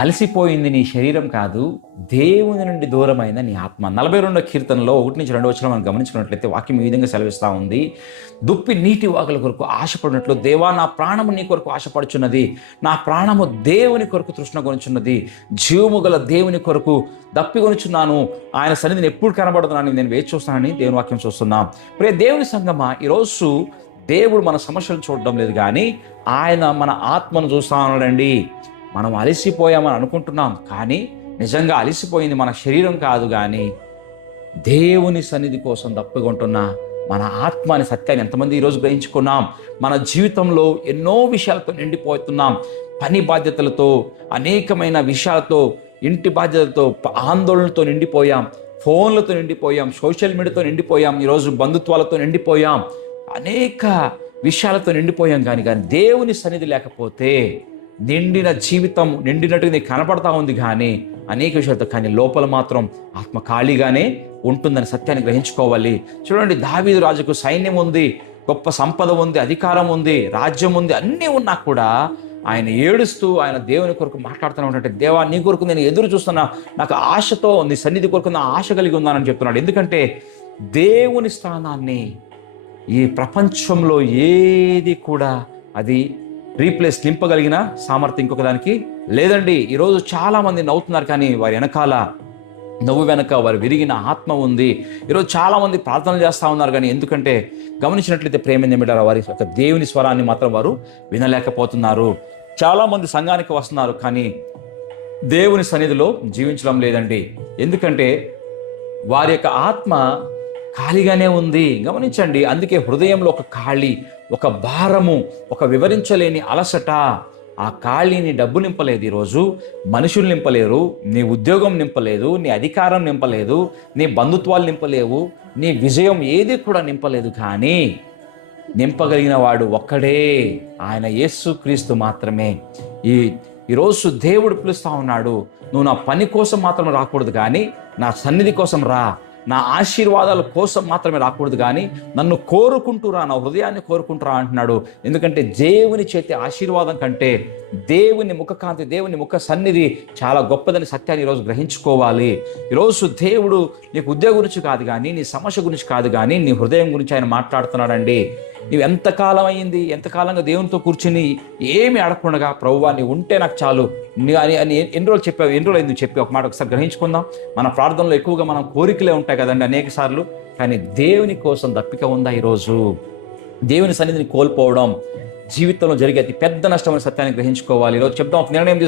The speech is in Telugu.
అలసిపోయింది నీ శరీరం కాదు, దేవుని నుండి దూరమైన నీ ఆత్మ. 42వ కీర్తనలో 1-2 మనం గమనించుకున్నట్లయితే వాక్యం ఈ విధంగా సెలవిస్తూ ఉంది. దుప్పి నీటి వాగుల కొరకు ఆశపడినట్లు దేవా నా ప్రాణము నీ కొరకు ఆశపడుచున్నది, నా ప్రాణము దేవుని కొరకు తృష్ణగొనుచున్నది, జీవము గల దేవుని కొరకు దప్పిగొనుచున్నాను, ఆయన సన్నిధిని ఎప్పుడు కనబడుతున్నాను నేను వేచి చూస్తానని దేవుని వాక్యం చూస్తున్నాం. ప్రియ దేవుని సంగమా, ఈరోజు దేవుడు మన సమస్యలు చూడడం లేదు, కానీ ఆయన మన ఆత్మను చూస్తా ఉన్నాడండి. మనం అలసిపోయామని అనుకుంటున్నాం, కానీ నిజంగా అలసిపోయింది మన శరీరం కాదు, కానీ దేవుని సన్నిధి కోసం దప్పుకుంటున్న మన ఆత్మ అనే సత్యాన్ని ఎంతమంది ఈరోజు గ్రహించుకున్నాం? మన జీవితంలో ఎన్నో విషయాలతో నిండిపోతున్నాం. పని బాధ్యతలతో, అనేకమైన విషయాలతో, ఇంటి బాధ్యతలతో, ఆందోళనతో నిండిపోయాం, ఫోన్లతో నిండిపోయాం, సోషల్ మీడియాతో నిండిపోయాం, ఈరోజు బంధుత్వాలతో నిండిపోయాం, అనేక విషయాలతో నిండిపోయాం. కానీ దేవుని సన్నిధి లేకపోతే నిండిన జీవితం నిండినట్టుగా నీకు కనపడతా ఉంది, కానీ అనేక విషయాలతో, కానీ లోపల మాత్రం ఆత్మ ఖాళీగానే ఉంటుందని సత్యాన్ని గ్రహించుకోవాలి. చూడండి, దావీదు రాజుకు సైన్యం ఉంది, గొప్ప సంపద ఉంది, అధికారం ఉంది, రాజ్యం ఉంది, అన్నీ ఉన్నా కూడా ఆయన ఏడుస్తూ ఆయన దేవుని కొరకు మాట్లాడుతూ ఉంటే, దేవా నీ కొరకు నేను ఎదురు చూస్తున్నా, నాకు ఆశతో నీ సన్నిధి కొరకు నా ఆశ కలిగి ఉన్నానని చెప్తున్నాడు. ఎందుకంటే దేవుని స్థానాన్ని ఈ ప్రపంచంలో ఏది కూడా అది రీప్లేస్ నింపగలిగిన సామర్థ్యం ఇంకొక దానికి లేదండి. ఈరోజు చాలామంది నవ్వుతున్నారు, కానీ వారి వెనకాల నవ్వు వెనక వారు విరిగిన ఆత్మ ఉంది. ఈరోజు చాలామంది ప్రార్థనలు చేస్తూ ఉన్నారు, కానీ ఎందుకంటే గమనించినట్లయితే ప్రేమ వారి యొక్క దేవుని స్వరాన్ని మాత్రం వారు వినలేకపోతున్నారు. చాలామంది సంఘానికి వస్తున్నారు, కానీ దేవుని సన్నిధిలో జీవించడం లేదండి. ఎందుకంటే వారి యొక్క ఆత్మ ఖాళీగానే ఉంది. గమనించండి, అందుకే హృదయంలో ఒక ఖాళీ, ఒక భారము, ఒక వివరించలేని అలసట. ఆ ఖాళీని డబ్బు నింపలేదు, ఈరోజు మనుషులు నింపలేరు, నీ ఉద్యోగం నింపలేదు, నీ అధికారం నింపలేదు, నీ బంధుత్వాలు నింపలేవు, నీ విజయం ఏది కూడా నింపలేదు. కానీ నింపగలిగిన వాడు ఒక్కడే, ఆయన యేసుక్రీస్తు మాత్రమే. ఈరోజు దేవుడు పిలుస్తూ ఉన్నాడు, నువ్వు నా పని కోసం మాత్రం రాకూడదు, కానీ నా సన్నిధి కోసం రా, నా ఆశీర్వాదాల కోసం మాత్రమే రాకూడదు, కానీ నన్ను కోరుకుంటూ రా, నా హృదయాన్ని కోరుకుంటూ రా అంటున్నాడు. ఎందుకంటే దేవుని చేతి ఆశీర్వాదం కంటే దేవుని ముఖకాంతి, దేవుని ముఖ సన్నిధి చాలా గొప్పదని సత్యాన్ని ఈరోజు గ్రహించుకోవాలి. ఈరోజు దేవుడు నీకు ఉద్యోగం గురించి కాదు, కానీ నీ సమస్య గురించి కాదు, కానీ నీ హృదయం గురించి ఆయన మాట్లాడుతున్నాడండి. నువ్వు ఎంతకాలం అయ్యింది, ఎంతకాలంగా దేవునితో కూర్చుని ఏమి అడగకుండా ప్రభువా నీ ఉంటే నాకు చాలు అని ఎన్ని రోజులు చెప్పావు, ఎన్ని రోజులు అయింది చెప్పి ఒక మాట ఒకసారి గ్రహించుకుందాం. మన ప్రార్థనలో ఎక్కువగా మనం కోరికలే ఉంటాయి కదండి అనేక సార్లు, కానీ దేవుని కోసం దప్పిక ఉందా? ఈరోజు దేవుని సన్నిధిని కోల్పోవడం జీవితంలో జరిగే అతి పెద్ద నష్టమైన సత్యాన్ని గ్రహించుకోవాలి. ఈరోజు చెప్దాం, ఒక నిర్ణయం